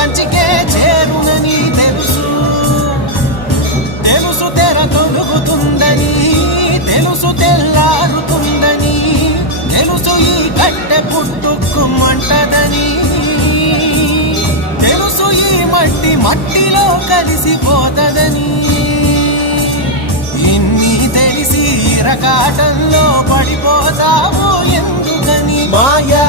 కంచికే చేరునని తెలుసు, తెలుసు తెర తొలుగుతుందని, తెలుసు తెల్లారుతుందని, తెలుసు ఈ కట్టె పుట్టుకుమంటదని, తెలుసు ఈ మట్టి మట్టిలో కలిసిపోతదని. ఇన్ని తెలిసి ఇరకాటంలో పడిపోతావు ఎందుకని? మాయా